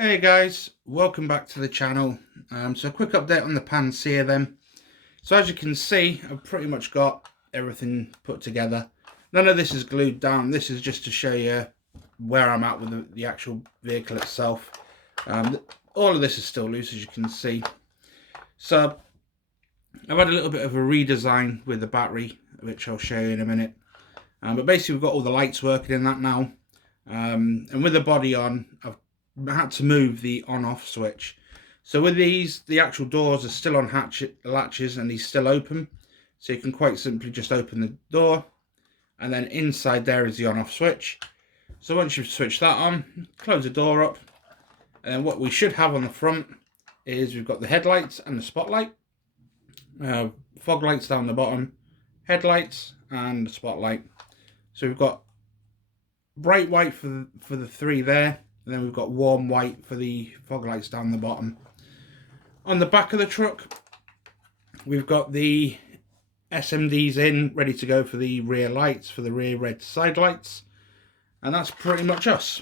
Hey guys, welcome back to the channel. So a quick update on the pantsir then. So as you can see, I've pretty much got everything put together. None of this is glued down. This is just to show you where I'm at with the actual vehicle itself. All of this is still loose, as you can see. So I've had a little bit of a redesign with the battery, which I'll show you in a minute. But basically we've got all the lights working in that now. And with the body on, I've had to move the on-off switch. So with these, the actual doors are still on latches and these still open. So you can quite simply just open the door, and then inside there is the on-off switch. So once you've switched that on, close the door up, and then what we should have on the front is we've got the headlights and the spotlight, fog lights down the bottom, headlights and the spotlight. So we've got bright white for the three there, and then we've got warm white for the fog lights down the bottom. On the back of the truck, we've got the SMDs in, ready to go for the rear lights, for the rear red side lights. And that's pretty much us.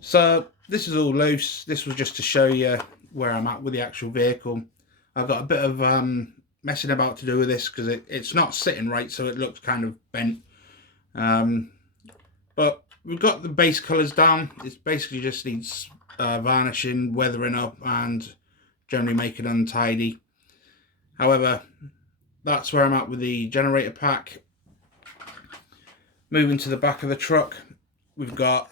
So this is all loose. This was just to show you where I'm at with the actual vehicle. I've got a bit of messing about to do with this because it's not sitting right, so it looks kind of bent. But we've got the base colours down. It basically just needs varnishing, weathering up, and generally making untidy. However, that's where I'm at with the generator pack. Moving to the back of the truck, we've got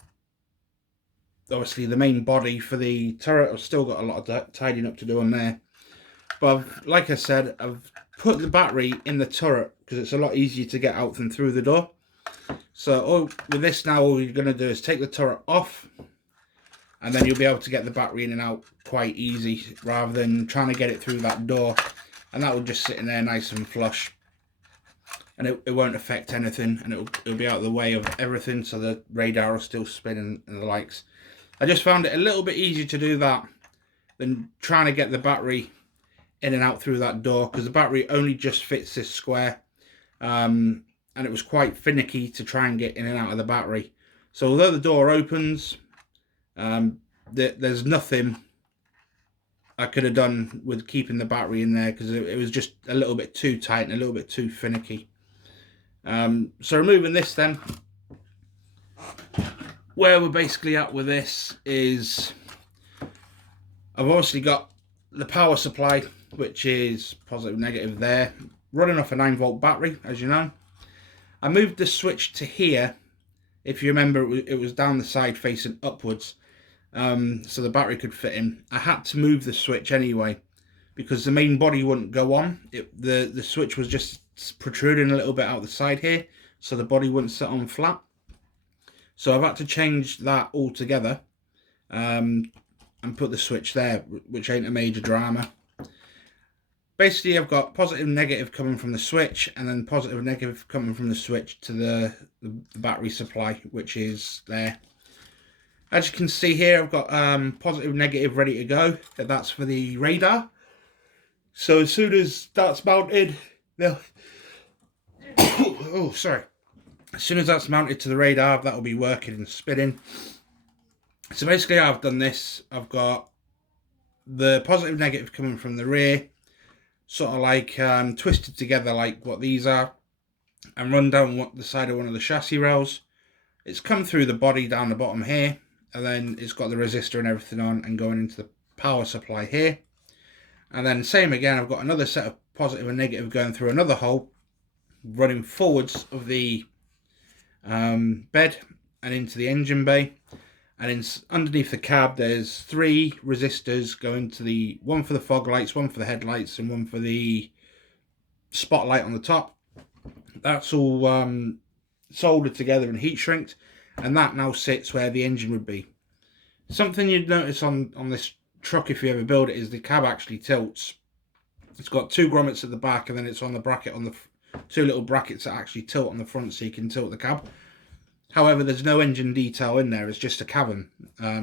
obviously the main body for the turret. I've still got a lot of tidying up to do on there. But like I said, I've put the battery in the turret because it's a lot easier to get out than through the door. So with this now, all you're going to do is take the turret off, and then you'll be able to get the battery in and out quite easy, rather than trying to get it through that door, and that will just sit in there nice and flush, and it won't affect anything, and it'll be out of the way of everything, so the radar will still spin and the likes. I just found it a little bit easier to do that than trying to get the battery in and out through that door, because the battery only just fits this square. And it was quite finicky to try and get in and out of the battery. So although the door opens, there's nothing I could have done with keeping the battery in there, because it was just a little bit too tight and a little bit too finicky. So removing this then, where we're basically at with this is, I've obviously got the power supply, which is positive negative there, running off a 9-volt battery, as you know. I moved the switch to here. If you remember, it was down the side facing upwards, so the battery could fit in. I had to move the switch anyway because the main body wouldn't go on. The switch was just protruding a little bit out the side here, so the body wouldn't sit on flat. So I've had to change that altogether and put the switch there, which ain't a major drama. Basically, I've got positive and negative coming from the switch, and then positive and negative coming from the switch to the battery supply, which is there. As you can see here, I've got positive and negative ready to go. That's for the radar. So as soon as that's mounted, oh, sorry. As soon as that's mounted to the radar, that will be working and spinning. So basically, I've done this. I've got the positive and negative coming from the rear, sort of like twisted together like what these are, and run down the side of one of the chassis rails. It's come through the body down the bottom here, and then it's got the resistor and everything on and going into the power supply here. And then same again, I've got another set of positive and negative going through another hole, running forwards of the bed and into the engine bay. And underneath the cab, there's 3 resistors going to one for the fog lights, one for the headlights, and one for the spotlight on the top. That's all soldered together and heat shrinked, and that now sits where the engine would be. Something you'd notice on this truck if you ever build it is the cab actually tilts. It's got 2 grommets at the back, and then it's on the bracket on the 2 little brackets that actually tilt on the front, so you can tilt the cab. However, there's no engine detail in there, it's just a cabin.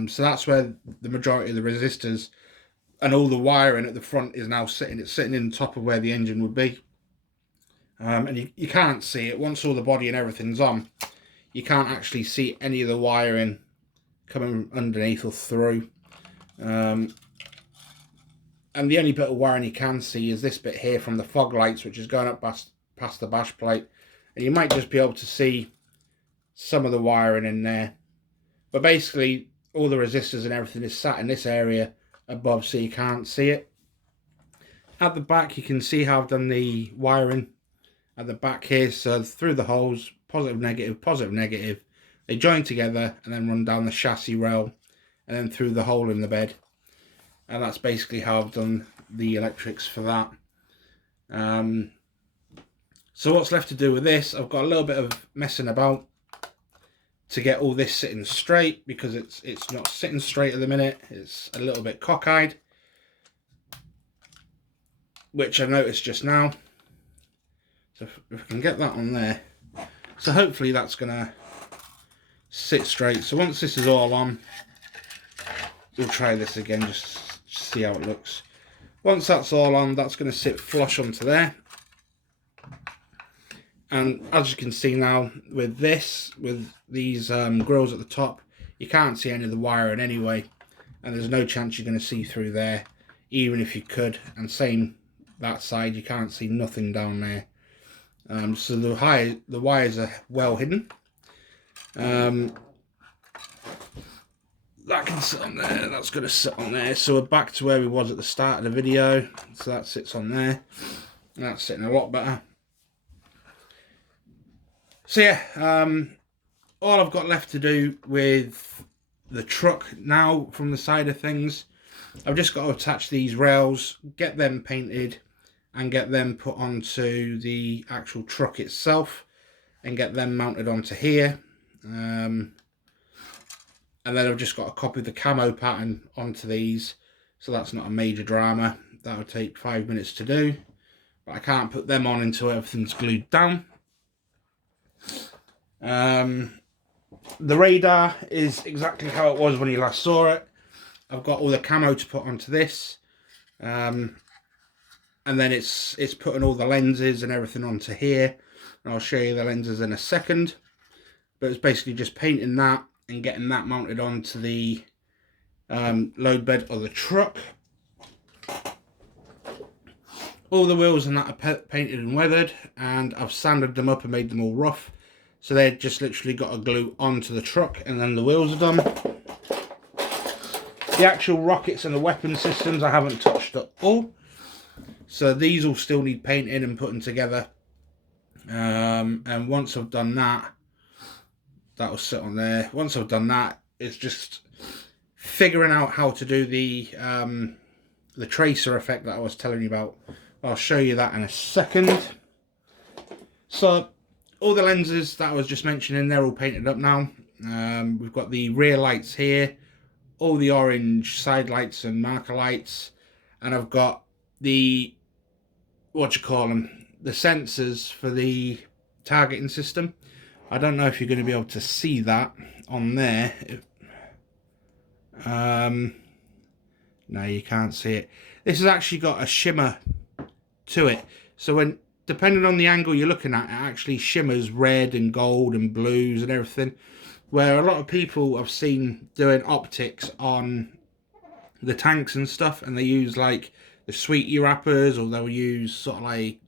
So that's where the majority of the resistors and all the wiring at the front is now sitting. It's sitting in the top of where the engine would be. And you can't see it. Once all the body and everything's on, you can't actually see any of the wiring coming underneath or through. And the only bit of wiring you can see is this bit here from the fog lights, which is going up past the bash plate. And you might just be able to see some of the wiring in there. But basically, all the resistors and everything is sat in this area above, so you can't see it. At the back, you can see how I've done the wiring at the back here. So through the holes, positive, negative. They join together and then run down the chassis rail and then through the hole in the bed. And that's basically how I've done the electrics for that. So what's left to do with this, I've got a little bit of messing about to get all this sitting straight, because it's not sitting straight at the minute. It's a little bit cockeyed, which I noticed just now. So if I can get that on there, so hopefully that's gonna sit straight. So once this is all on, we'll try this again just to see how it looks. Once that's all on, that's going to sit flush onto there. And as you can see now, with these grills at the top, you can't see any of the wiring anyway, and there's no chance you're going to see through there, even if you could. And same that side, you can't see nothing down there. So the wires are well hidden. That can sit on there, that's going to sit on there. So we're back to where we was at the start of the video. So that sits on there. That's sitting a lot better. So yeah, all I've got left to do with the truck now from the side of things, I've just got to attach these rails, get them painted and get them put onto the actual truck itself and get them mounted onto here. And then I've just got to copy the camo pattern onto these, so that's not a major drama. That'll take 5 minutes to do, but I can't put them on until everything's glued down. The radar is exactly how it was when you last saw it. I've got all the camo to put onto this, and then it's putting all the lenses and everything onto here, and I'll show you the lenses in a second. But it's basically just painting that and getting that mounted onto the load bed of the truck. All the wheels and that are painted and weathered, and I've sanded them up and made them all rough, so they've just literally got to glue onto the truck and then the wheels are done. The actual rockets and the weapon systems I haven't touched at all, so these will still need painting and putting together. And once I've done that, that'll sit on there. Once I've done that, it's just figuring out how to do the tracer effect that I was telling you about. I'll show you that in a second. So all the lenses that I was just mentioning, they're all painted up now. We've got the rear lights here, all the orange side lights and marker lights, and I've got the, the sensors for the targeting system. I don't know if you're going to be able to see that on there. No, you can't see it. This has actually got a shimmer to it. So when, depending on the angle you're looking at, it actually shimmers red and gold and blues and everything. Where a lot of people I've seen doing optics on the tanks and stuff, and they use like the sweetie wrappers, or they'll use sort of like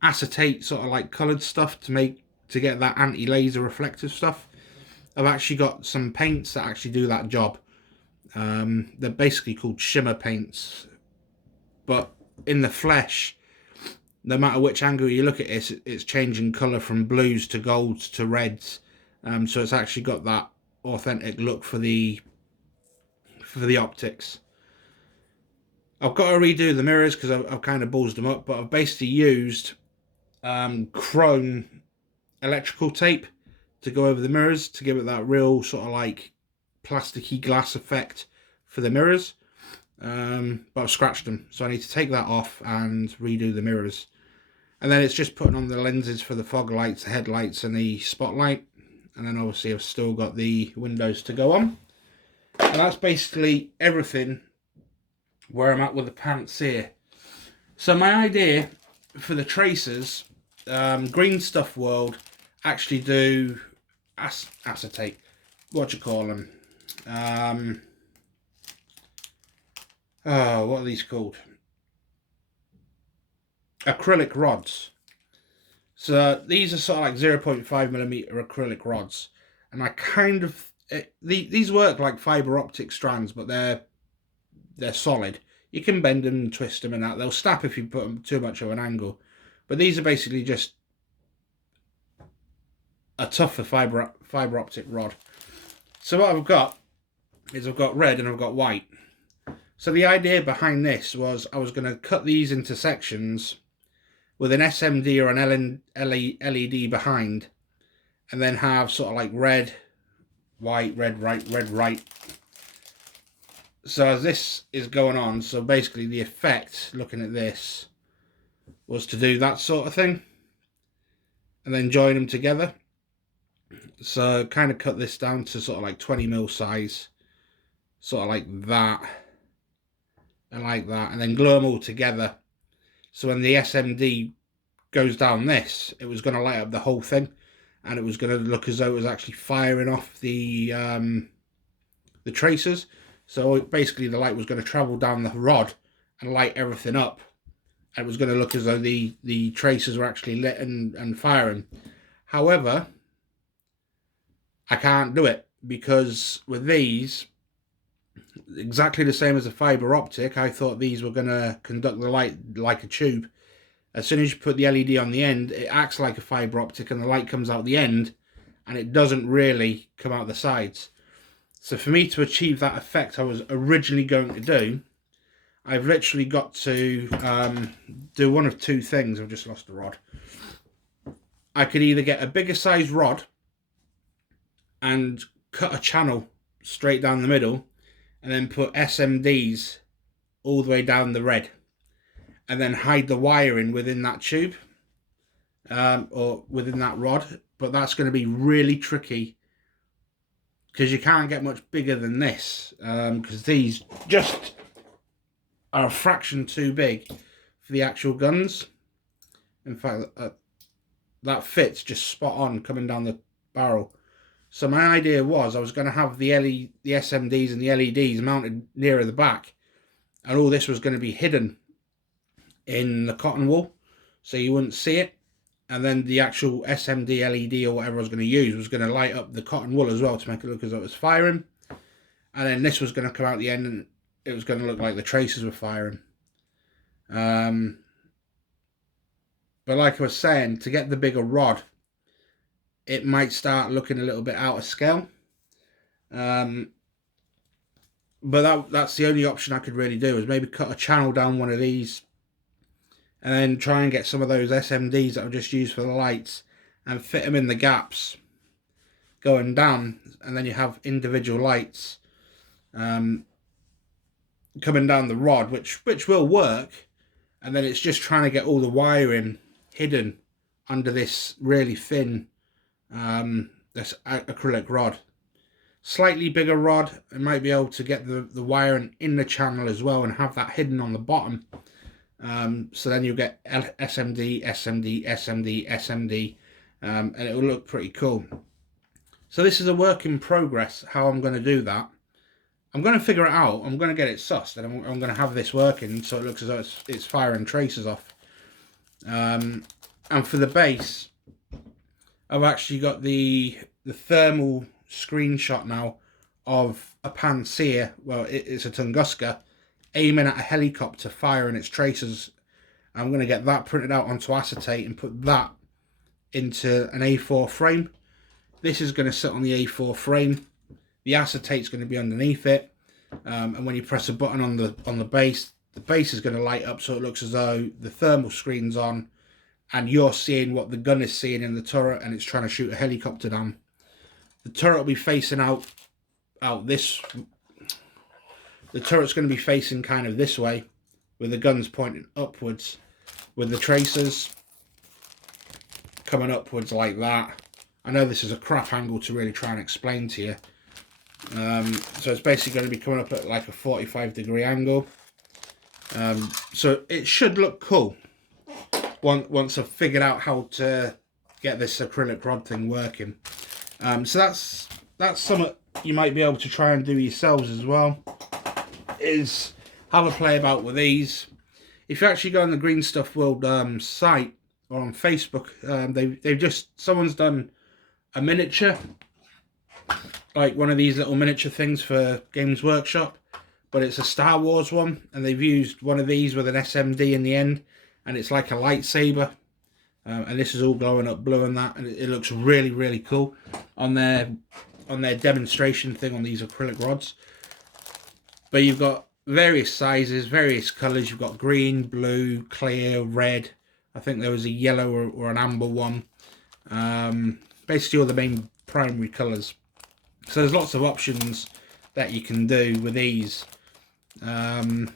acetate sort of like coloured stuff to get that anti-laser reflective stuff. I've actually got some paints that actually do that job. They're basically called shimmer paints, but in the flesh, no matter which angle you look at it, it's changing colour from blues to golds to reds. So it's actually got that authentic look for the optics. I've got to redo the mirrors because I've kind of ballsed them up, but I've basically used chrome electrical tape to go over the mirrors to give it that real sort of like plasticky glass effect for the mirrors. But I've scratched them, so I need to take that off and redo the mirrors. And then it's just putting on the lenses for the fog lights, the headlights and the spotlight. And then obviously I've still got the windows to go on. And that's basically everything where I'm at with the pantsir. So my idea for the tracers, Green Stuff World actually do acetate, oh, what are these called? Acrylic rods. So these are sort of like 0.5mm acrylic rods, and I kind of these work like fiber optic strands, but they're solid. You can bend them and twist them and that. They'll snap if you put them too much of an angle. But these are basically just a tougher fiber optic rod. So what I've got is I've got red and I've got white. So the idea behind this was I was going to cut these into sections with an SMD or an LED behind, and then have sort of like red, white, red, right. So as this is going on, so basically the effect, looking at this, was to do that sort of thing, and then join them together. So kind of cut this down to sort of like 20mm size, sort of like that, and like that, and then glue them all together. So when the SMD goes down this, it was going to light up the whole thing, and it was going to look as though it was actually firing off the tracers. So basically the light was going to travel down the rod and light everything up, and it was going to look as though the tracers were actually lit and firing. However, I can't do it, because with these, exactly the same as a fiber optic, I thought these were going to conduct the light like a tube. As soon as you put the LED on the end, it acts like a fiber optic and the light comes out the end, and it doesn't really come out the sides. So for me to achieve that effect I was originally going to do, I've literally got to do one of two things. I've just lost the rod. I could either get a bigger size rod and cut a channel straight down the middle, and then put SMDs all the way down the red, and then hide the wiring within that tube, or within that rod. But that's going to be really tricky, because you can't get much bigger than this, because these just are a fraction too big for the actual guns. In fact, that fits just spot on coming down the barrel. So my idea was I was going to have the SMDs and the LEDs mounted nearer the back, and all this was going to be hidden in the cotton wool, so you wouldn't see it. And then the actual SMD LED or whatever I was going to use was going to light up the cotton wool as well to make it look as though it was firing. And then this was going to come out the end, and it was going to look like the tracers were firing. But like I was saying, to get the bigger rod, it might start looking a little bit out of scale. But that's the only option I could really do, is maybe cut a channel down one of these, and then try and get some of those SMDs that I've just used for the lights and fit them in the gaps going down, and then you have individual lights coming down the rod, which will work. And then it's just trying to get all the wiring hidden under this really thin this acrylic rod. Slightly bigger rod, I might be able to get the wiring in the channel as well and have that hidden on the bottom. So then you'll get SMD, SMD, SMD, SMD, and it will look pretty cool. So this is a work in progress, how I'm going to do that. I'm going to figure it out. I'm going to get it sussed, and I'm going to have this working so it looks as though it's firing tracers off. And for the base, I've actually got the thermal screenshot now of a pantsir. Well, it's a Tunguska aiming at a helicopter firing its tracers. I'm going to get that printed out onto acetate and put that into an A4 frame. This is going to sit on the A4 frame. The acetate's going to be underneath it, and when you press a button on the base is going to light up so it looks as though the thermal screen's on, and you're seeing what the gun is seeing in the turret, and it's trying to shoot a helicopter down. The turret will be facing out this. The turret's going to be facing kind of this way, with the guns pointing upwards, with the tracers coming upwards like that. I know this is a crap angle to really try and explain to you. So it's basically going to be coming up at like a 45-degree angle. So it should look cool once I've figured out how to get this acrylic rod thing working. So that's something you might be able to try and do yourselves as well. Is have a play about with these. If you actually go on the Green Stuff World site or on Facebook, they've just, someone's done a miniature, like one of these little miniature things for Games Workshop, but it's a Star Wars one, and they've used one of these with an SMD in the end, and it's like a lightsaber, and this is all glowing up blue and that, and it looks really, really cool on their demonstration thing on these acrylic rods. But you've got various sizes, various colours. You've got green, blue, clear, red. I think there was a yellow or an amber one. Basically all the main primary colours. So there's lots of options that you can do with these. So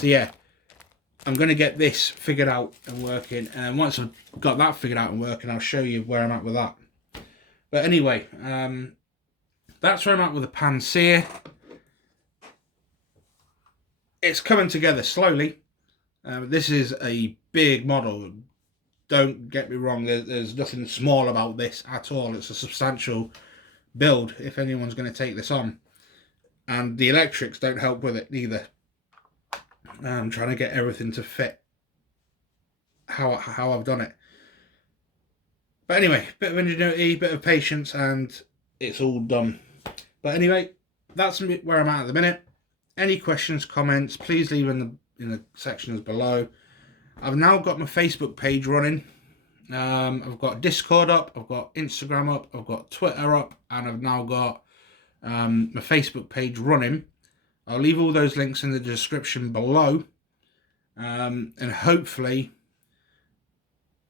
yeah, I'm going to get this figured out and working. And once I've got that figured out and working, I'll show you where I'm at with that. But anyway, that's where I'm at with the pantsir. It's coming together slowly. This is a big model. Don't get me wrong, there's nothing small about this at all. It's a substantial build if anyone's going to take this on. And the electrics don't help with it neither. I'm trying to get everything to fit how I've done it. But anyway, bit of ingenuity, bit of patience, and it's all done. But anyway, that's where I'm at the minute. Any questions, comments, please leave in the sections below. I've now got my Facebook page running. I've got Discord up, I've got Instagram up, I've got Twitter up, and I've now got my Facebook page running. I'll leave all those links in the description below. And hopefully,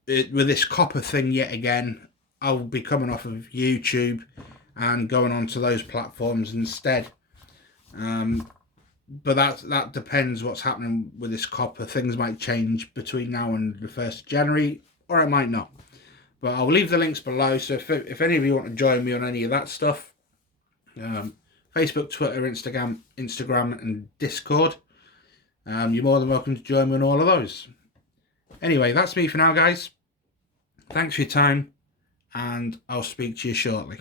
with this copper thing yet again, I'll be coming off of YouTube and going on to those platforms instead. But that depends what's happening with this copper. Things might change between now and the 1st of January, or it might not. But I'll leave the links below, so if any of you want to join me on any of that stuff, Facebook, Twitter, Instagram and Discord, you're more than welcome to join me on all of those. Anyway, that's me for now, guys. Thanks for your time, and I'll speak to you shortly.